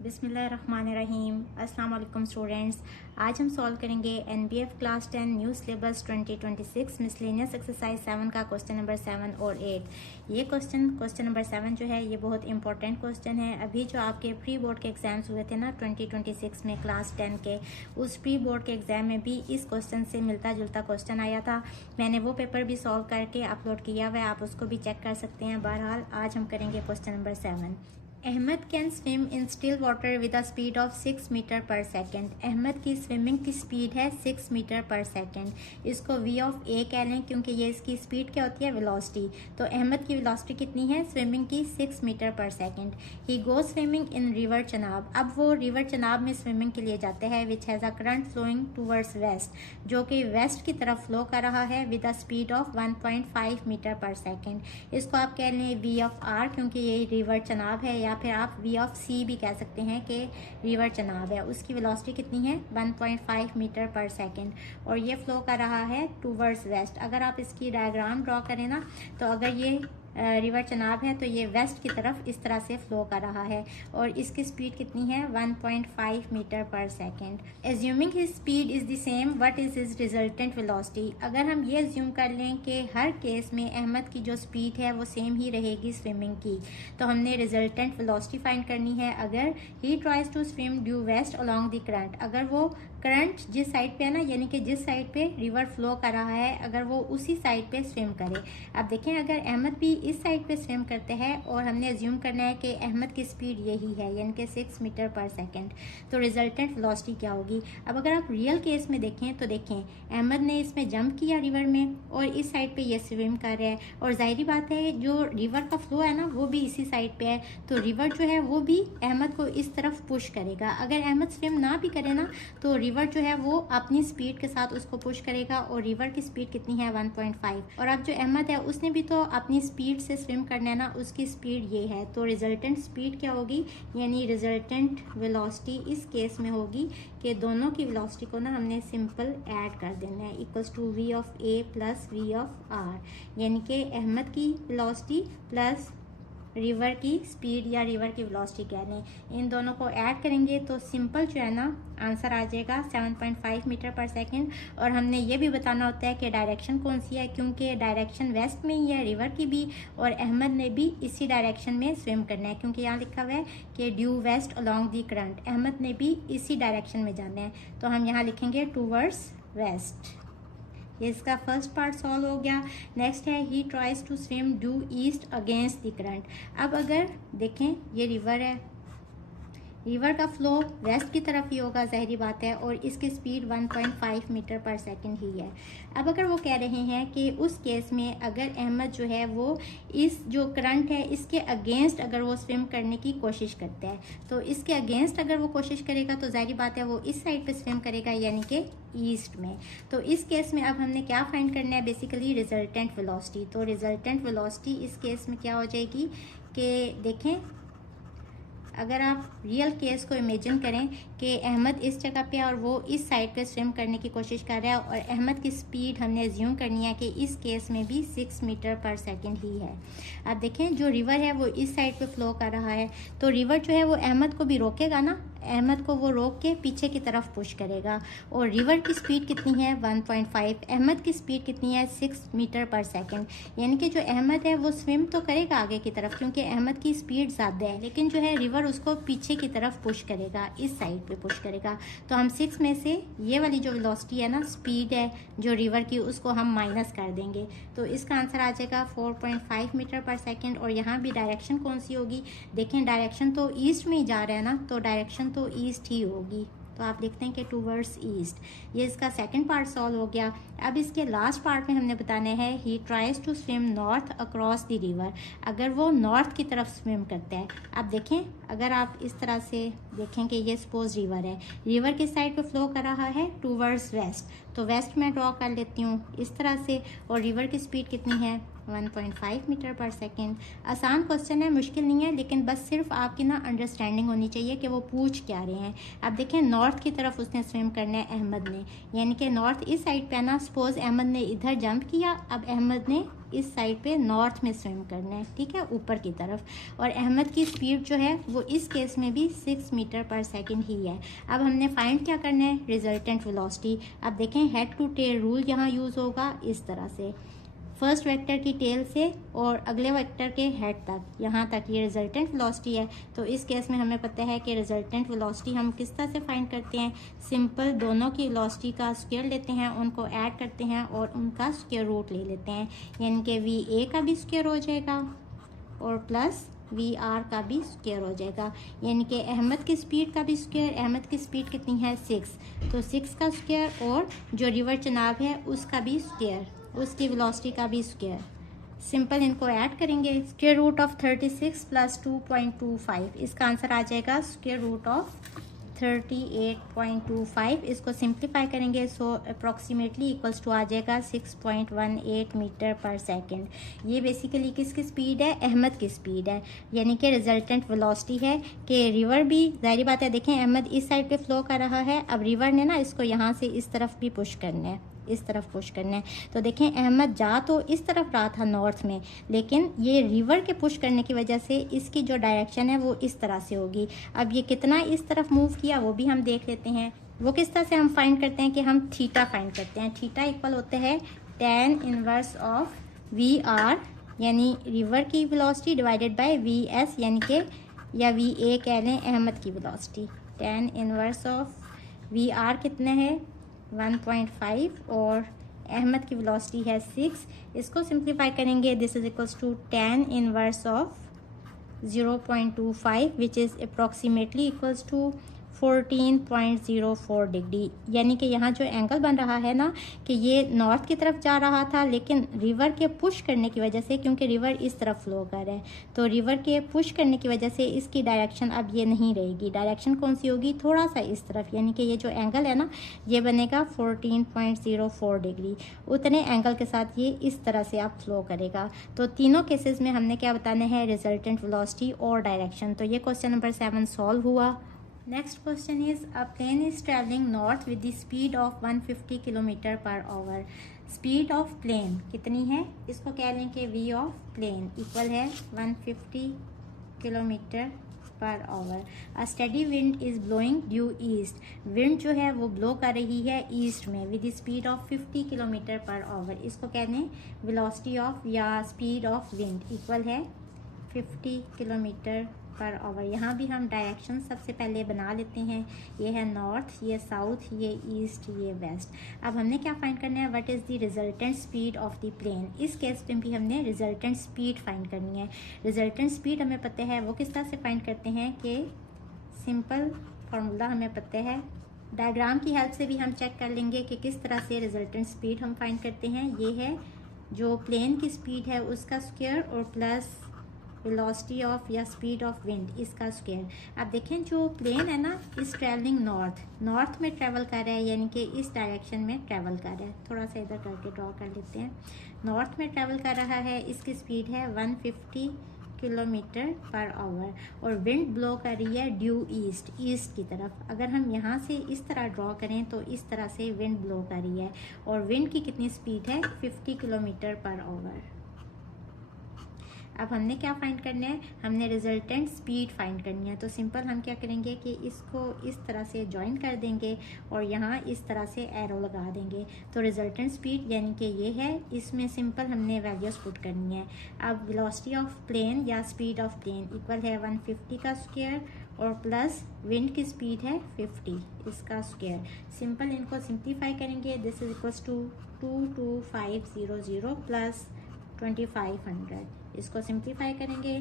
बिस्मिल्लाहिर्रहमानिर्रहीम। अस्सलाम वालेकुम स्टूडेंट्स। आज हम सॉल्व करेंगे NBF class 10 new syllabus 2026 miscellaneous exercise 7 का क्वेश्चन नंबर 7 और 8। ये क्वेश्चन नंबर 7 जो है ये बहुत इंपॉर्टेंट क्वेश्चन है। अभी जो आपके प्री बोर्ड के एग्जाम्स हुए थे ना 2026 में क्लास 10 के, उस प्री बोर्ड के एग्जाम में भी इस क्वेश्चन से मिलता जुलता क्वेश्चन आया था। मैंने वो पेपर भी सॉल्व करके अपलोड किया हुआ है, आप उसको भी चेक कर सकते हैं। बहरहाल आज हम करेंगे question number 7। Ahmed can swim in still water with a speed of 6 metre per second. Ahmed की स्विमिंग की स्पीड है 6 मीटर पर सेकेंड। इसको वी ऑफ ए कह लें क्योंकि ये इसकी स्पीड क्या होती है, वेलोसिटी। तो अहमद की वेलोसिटी कितनी है स्विमिंग की, 6 metre per second. He go swimming in river Chenab. अब वो रिवर चनाब में स्विमिंग के लिए जाते हैं which has a current flowing towards west, जो कि वेस्ट की तरफ फ्लो कर रहा है with a speed of 1.5 metre per second. इसको आप कह लें वी ऑफ आर क्योंकि ये रिवर चनाब है, या फिर आप वी ऑफ सी भी कह सकते हैं कि रिवर चनाब है। उसकी वेलोसिटी कितनी है 1.5 मीटर पर सेकेंड और ये फ्लो कर रहा है टूवर्ड्स वेस्ट। अगर आप इसकी डायग्राम ड्रॉ करें ना, तो अगर ये रिवर चनाब है तो ये वेस्ट की तरफ इस तरह से फ्लो कर रहा है और इसकी स्पीड कितनी है 1.5 metre per second. Assuming his speed is the same, what is his resultant velocity. अगर हम ये एज्यूम कर लें कि हर केस में अहमद की जो स्पीड है वो सेम ही रहेगी स्विमिंग की, तो हमने रिजल्टेंट वेलोसिटी फाइंड करनी है। अगर he tries to swim due west along the current, अगर वो करंट जिस साइड पे है ना, यानी कि जिस साइड पे रिवर फ्लो कर रहा है, अगर वो उसी साइड पे स्विम करे। अब देखें अगर अहमद भी इस साइड पे स्विम करते हैं और हमने अज्यूम करना है कि अहमद की स्पीड यही है यानी कि 6 मीटर पर सेकेंड, तो रिजल्टेंट वेलोसिटी क्या होगी। अब अगर आप रियल केस में देखें तो देखें अहमद ने इसमें जंप किया रिवर में और इस साइड पे ये स्विम कर रहा है, और जाहिर बात है जो रिवर का फ्लो है ना वो भी इसी साइड पे है, तो रिवर जो है वो भी अहमद को इस तरफ पुश करेगा। अगर अहमद स्विम ना भी करे ना तो रिवर जो है वो अपनी स्पीड के साथ उसको पुश करेगा, और रिवर की स्पीड कितनी है 1.5। और अब जो अहमद है उसने भी तो अपनी स्पीड से स्विम करना है ना, उसकी स्पीड ये है, तो रिजल्टेंट स्पीड क्या होगी, यानी रिजल्टेंट वेलोसिटी इस केस में होगी कि दोनों की वेलोसिटी को ना हमने सिंपल ऐड कर देना है, equals to V of A plus V of R, यानी कि अहमद की वेलोसिटी प्लस रिवर की स्पीड या रिवर की वेलोसिटी कह लें, इन दोनों को ऐड करेंगे तो सिंपल जो है ना आंसर आ जाएगा 7.5 मीटर पर सेकेंड। और हमने ये भी बताना होता है कि डायरेक्शन कौन सी है, क्योंकि डायरेक्शन वेस्ट में ही है रिवर की भी, और अहमद ने भी इसी डायरेक्शन में स्विम करना है क्योंकि यहाँ लिखा हुआ है कि due west along the current, Ahmed ने भी इसी डायरेक्शन में जाना है, तो हम यहाँ लिखेंगे टूवर्ड्स वेस्ट। ये इसका फर्स्ट पार्ट सॉल्व हो गया। नेक्स्ट है he tries to swim due east against the current. अब अगर देखें ये रिवर है, रिवर का फ्लो वेस्ट की तरफ ही होगा जाहिर बात है, और इसकी स्पीड 1.5 मीटर पर सेकंड ही है। अब अगर वो कह रहे हैं कि उस केस में अगर अहमद जो है वो इस जो करंट है इसके अगेंस्ट अगर वो स्विम करने की कोशिश करता है, तो इसके अगेंस्ट अगर वो कोशिश करेगा तो जाहिर बात है वो इस साइड पे स्विम करेगा यानी कि ईस्ट में। तो इस केस में अब हमने क्या फाइंड करना है, बेसिकली रिजल्टेंट वेलोसिटी। तो रिजल्टेंट वेलोसिटी इस केस में क्या हो जाएगी कि देखें अगर आप रियल केस को इमेजिन करें कि अहमद इस जगह पे और वो इस साइड पे स्विम करने की कोशिश कर रहा है, और अहमद की स्पीड हमने एज्यूम करनी है कि इस केस में भी 6 मीटर पर सेकंड ही है। अब देखें जो रिवर है वो इस साइड पे फ्लो कर रहा है, तो रिवर जो है वो अहमद को भी रोकेगा ना, अहमद को वो रोक के पीछे की तरफ पुश करेगा, और रिवर की स्पीड कितनी है 1.5, अहमद की स्पीड कितनी है 6 मीटर पर सेकंड, यानी कि जो अहमद है वो स्विम तो करेगा आगे की तरफ क्योंकि अहमद की स्पीड ज़्यादा है, लेकिन जो है रिवर उसको पीछे की तरफ पुश करेगा, इस साइड पे पुश करेगा। तो हम 6 में से ये वाली जो वेलोसिटी है ना, स्पीड है जो रिवर की, उसको हम माइनस कर देंगे, तो इसका आंसर आ जाएगा 4.5 मीटर पर सेकेंड। और यहाँ भी डायरेक्शन कौन सी होगी, देखें डायरेक्शन तो ईस्ट में ही जा रहा है ना, तो डायरेक्शन तो ईस्ट ही होगी, तो आप लिखते हैं कि टूवर्ड्स ईस्ट। ये इसका सेकंड पार्ट सॉल्व हो गया। अब इसके लास्ट पार्ट में हमने बताना है he tries to swim north across the river, अगर वो नॉर्थ की तरफ स्विम करता है। अब देखें अगर आप इस तरह से देखें कि ये सपोज रिवर है, रिवर किस साइड पे फ्लो कर रहा है टूवर्ड्स वेस्ट, तो वेस्ट में ड्रॉ कर लेती हूँ इस तरह से, और रिवर की स्पीड कितनी है 1.5 मीटर पर सेकेंड। आसान क्वेश्चन है, मुश्किल नहीं है, लेकिन बस सिर्फ आपकी ना अंडरस्टैंडिंग होनी चाहिए कि वो पूछ क्या रहे हैं। अब देखें नॉर्थ की तरफ उसने स्विम करना है अहमद ने, यानी कि नॉर्थ इस साइड पे ना, सपोज अहमद ने इधर जंप किया, अब अहमद ने इस साइड पे नॉर्थ में स्विम करना है, ठीक है, ऊपर की तरफ। और अहमद की स्पीड जो है वो इस केस में भी 6 मीटर पर सेकेंड ही है। अब हमने फाइंड क्या करना है, रिजल्टेंट वेलोसिटी। अब देखें हेड टू टेल रूल यहाँ यूज़ होगा इस तरह से, फर्स्ट वेक्टर की टेल से और अगले वेक्टर के हेड तक, यहाँ तक ये रिजल्टेंट वेलोसिटी है। तो इस केस में हमें पता है कि रिजल्टेंट वेलोसिटी हम किस तरह से फाइंड करते हैं, सिंपल दोनों की वेलोसिटी का स्क्वायर लेते हैं, उनको ऐड करते हैं और उनका स्क्वायर रूट ले लेते हैं, यानी कि VA का भी स्क्वायर हो जाएगा और प्लस VR का भी स्क्वायर हो जाएगा, यानी कि अहमद की स्पीड का भी स्क्वायर। अहमद की स्पीड कितनी है 6, तो 6 का स्क्वायर और जो रिवर चनाब है उसका भी स्क्वायर, उसकी वेलोसिटी का भी स्क्वायर। सिंपल इनको ऐड करेंगे, स्क्वायर रूट ऑफ 36 प्लस 2.25, इसका आंसर आ जाएगा स्क्वायर रूट ऑफ 38.25। इसको सिंप्लीफाई करेंगे सो अप्रॉक्सीमेटली इक्वल्स टू आ जाएगा 6.18 मीटर पर सेकेंड। ये बेसिकली किसकी स्पीड है, अहमद की स्पीड है, यानी कि रिजल्टेंट वेलोसिटी है। कि रिवर भी जाहिर बात है, देखें अहमद इस साइड पे फ्लो कर रहा है, अब रिवर ने ना इसको यहाँ से इस तरफ भी पुश करना है, इस तरफ पुश करना है। तो देखें अहमद जा तो इस तरफ रहा था नॉर्थ में, लेकिन ये रिवर के पुश करने की वजह से इसकी जो डायरेक्शन है वो इस तरह से होगी। अब ये कितना इस तरफ मूव किया वो भी हम देख लेते हैं। वो किस तरह से हम फाइंड करते हैं कि हम थीटा फाइंड करते हैं। थीटा इक्वल होते हैं tan इनवर्स ऑफ VR, यानी रिवर की वेलोसिटी डिवाइडेड बाय VS, यानी कि या VA कह लें अहमद की velocity. tan inverse of VR कितने है 1.5 और अहमद की वेलोसिटी है 6। इसको सिंप्लीफाई करेंगे, this is equals to tan inverse of 0.25 which is approximately equals to 14.04 degree, यानी कि यहाँ जो एंगल बन रहा है ना कि ये नॉर्थ की तरफ जा रहा था, लेकिन रिवर के पुश करने की वजह से, क्योंकि रिवर इस तरफ फ्लो कर रहा है, तो रिवर के पुश करने की वजह से इसकी डायरेक्शन अब ये नहीं रहेगी। डायरेक्शन कौन सी होगी, थोड़ा सा इस तरफ, यानी कि ये जो एंगल है ना ये बनेगा 14.04 डिग्री। उतने एंगल के साथ ये इस तरह से आप फ्लो करेगा। तो तीनों केसेस में हमने क्या बताना है, रिजल्टेंट वेलोसिटी और डायरेक्शन। तो ये क्वेश्चन नंबर 7 सॉल्व हुआ। Next question is, a plane is traveling north with the speed of 150 kilometre per hour. Speed of plane कितनी है, इसको कह लें कि V ऑफ प्लेन इक्वल है 150 kilometre per our. A steady wind is blowing due east. Wind जो है वो ब्लो कर रही है ईस्ट में with the speed of 50 kilometre per our. इसको कह दें वेलोसिटी ऑफ या स्पीड ऑफ विंड इक्वल है 50 किलोमीटर पर आवर। यहाँ भी हम डायरेक्शन सबसे पहले बना लेते हैं, ये है नॉर्थ, ये साउथ, ये ईस्ट, ये वेस्ट। अब हमने क्या फाइंड करना है, what is the resultant speed of the plane. इस केस में भी हमने रिजल्टेंट स्पीड फाइंड करनी है। रिजल्टेंट स्पीड हमें पता है वो किस तरह से फाइंड करते हैं कि सिंपल फार्मूला हमें पता है, डायग्राम की हेल्प से भी हम चेक कर लेंगे कि किस तरह से रिजल्टेंट स्पीड हम फाइंड करते हैं। ये है जो प्लेन की स्पीड है उसका स्क्वायर और प्लस वेलोसिटी ऑफ या स्पीड ऑफ विंड इसका स्क्वायर। अब देखें जो प्लेन है ना इस ट्रैवलिंग नॉर्थ में ट्रैवल कर रहा है, यानी कि इस डायरेक्शन में ट्रैवल कर रहा है। थोड़ा सा इधर करके ड्रॉ कर लेते हैं। नॉर्थ में ट्रैवल कर रहा है, इसकी स्पीड है 150 किलोमीटर पर आवर और विंड ब्लो कर रही है ड्यू ईस्ट की तरफ। अगर हम यहाँ से इस तरह ड्रॉ करें तो इस तरह से विंड ब्लो कर रही है और विंड की कितनी स्पीड है 50 किलोमीटर पर आवर। अब हमने क्या फाइंड करना है, हमने रिजल्टेंट स्पीड फाइंड करनी है। तो सिंपल हम क्या करेंगे कि इसको इस तरह से ज्वाइन कर देंगे और यहाँ इस तरह से एरो लगा देंगे। तो रिजल्टेंट स्पीड यानी कि ये है, इसमें सिंपल हमने वैल्यूज पुट करनी है। अब वेलोसिटी ऑफ प्लेन या स्पीड ऑफ प्लेन इक्वल है 150 का स्क्वायर और प्लस विंड की स्पीड है 50 इसका स्क्वायर। सिंपल इनको सिंप्लीफाई करेंगे, this is equals to 22500 plus 2500। इसको सिंप्लीफाई करेंगे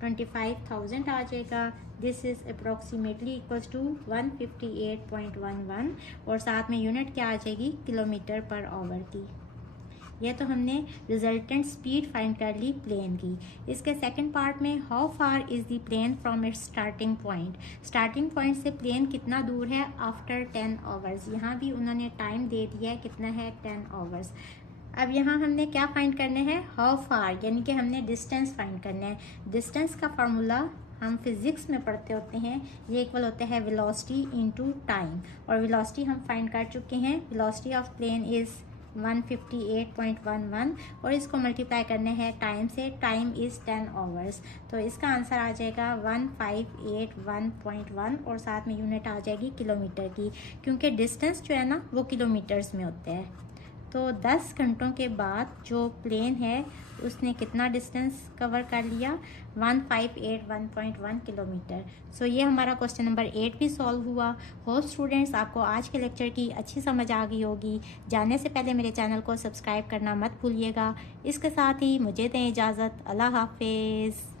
25,000 आ जाएगा। This is approximately equals to 158.11 और साथ में यूनिट क्या आ जाएगी, किलोमीटर पर आवर की। यह तो हमने रिजल्टेंट स्पीड फाइंड कर ली प्लेन की। इसके सेकंड पार्ट में how far is the plane from its starting point से प्लेन कितना दूर है आफ्टर 10 आवर्स। यहाँ भी उन्होंने टाइम दे दिया है, कितना है 10 आवर्स। अब यहाँ हमने क्या फाइंड करना है, हाउ फार, यानी कि हमने डिस्टेंस फाइंड करना है। डिस्टेंस का फार्मूला हम फिजिक्स में पढ़ते होते हैं, ये इक्वल होता है वेलोसिटी इनटू टाइम और वेलोसिटी हम फाइंड कर चुके हैं। वेलोसिटी ऑफ प्लेन इज 158.11 और इसको मल्टीप्लाई करने हैं टाइम से। टाइम इज़ 10 आवर्स, तो इसका आंसर आ जाएगा 1581.1 और साथ में यूनिट आ जाएगी किलोमीटर की, क्योंकि डिस्टेंस जो है ना वो किलोमीटर्स में होते हैं। तो 10 घंटों के बाद जो प्लेन है उसने कितना डिस्टेंस कवर कर लिया, 1581.1 किलोमीटर। सो ये हमारा क्वेश्चन नंबर 8 भी सॉल्व हुआ। होप स्टूडेंट्स आपको आज के लेक्चर की अच्छी समझ आ गई होगी। जाने से पहले मेरे चैनल को सब्सक्राइब करना मत भूलिएगा। इसके साथ ही मुझे दें इजाज़त। अल्लाह हाफिज़।